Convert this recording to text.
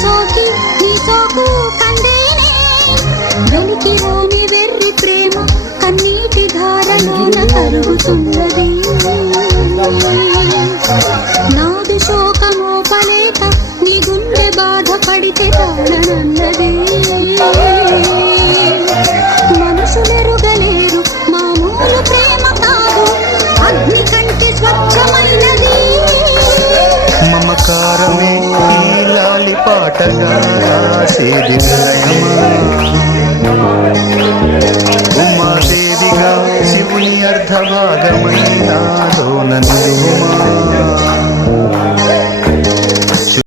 సోకి నీ సోకు కందేనే వెలికి రాని వెర్రి ప్రేమ కన్నీటి ధారలోన కరుగుతున్నది నాదు శోకమోపలేక నీ గుండె బాధపడితే తాళనన్నది మనుషులెరుగలేరు మామూలు ప్రేమ కాదు అగ్ని కంటే స్వచ్ఛమైనది మమకారమే ఈ లాలి పాటగా రాసేది ఉమాదేవిగా శివుని అర్ధభాగమైన దోన నిలుమా